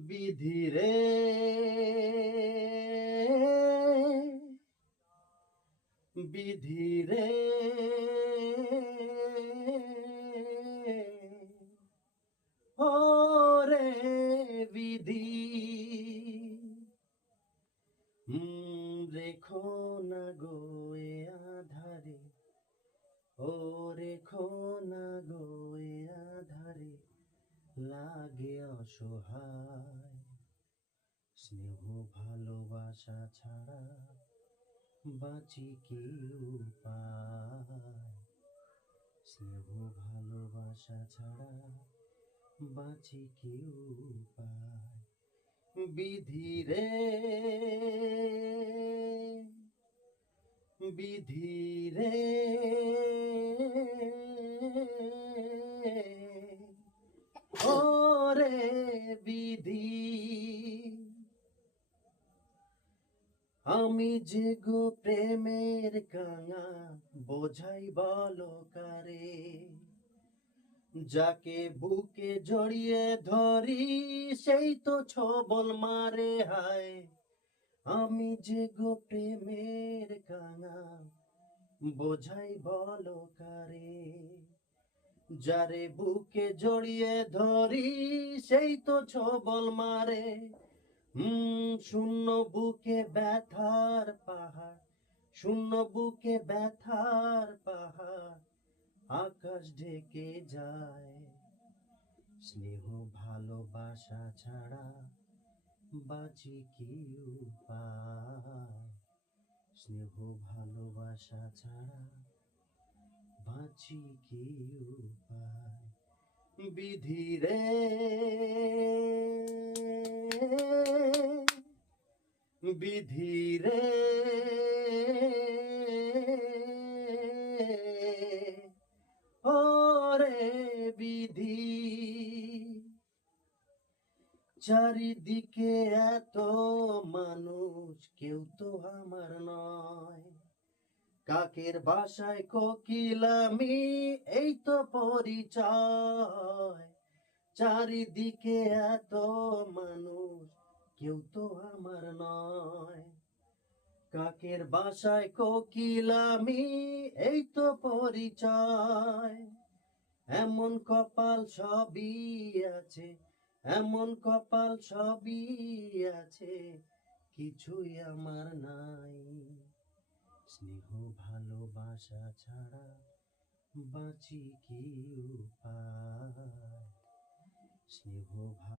বিধি রে বিধি রে ওরে বিধি রেখো না গো এ আধারে ও রেখো না গো এ আধারে লাগে অসহায় স্নেহ ভালোবাসা ছাড়া বাঁচি কি উপায় স্নেহ ভালোবাসা ছাড়া বাঁচি কি উপায় বিধি রে বিধি রে ওরে বিধি আমি যে গো প্রেমের কাঙা বোঝাই বলো কারে যাকে বুকে জড়িয়ে ধরি সেই তো ছবল মারে হায় আমি যে গো প্রেমের কাঙা বোঝাই বলো কারে যারে বুকে জড়িয়ে ধরি সেই তো ছবল মারে শূন্য বুকে ব্যথার পাহাড় শূন্য বুকে ব্যথার পাহাড় আকাশ ঢেকে যায় স্নেহ ভালোবাসা ছাড়া বাঁচি কি উপায় স্নেহ ভালোবাসা ছাড়া বাঁচি কি উপায় বিধি রে বিধি রে ওরে বিধি চারিদিকে এত মানুষ কেউ তো আমার নয় কাকের বাসায় কোকিল আমি এই তো পরিচয় চারিদিকে এত মানুষ কেউ তো আমার নয় কাকের বাসায় কোকিল আমি এই তো পরিচয় এমন কপাল সবই আছে এমন কপাল সবই আছে কিছুই আমার নাই স্নেহ ভালোবাসা ছাড়া বাঁচি কি উপায় স্নেহ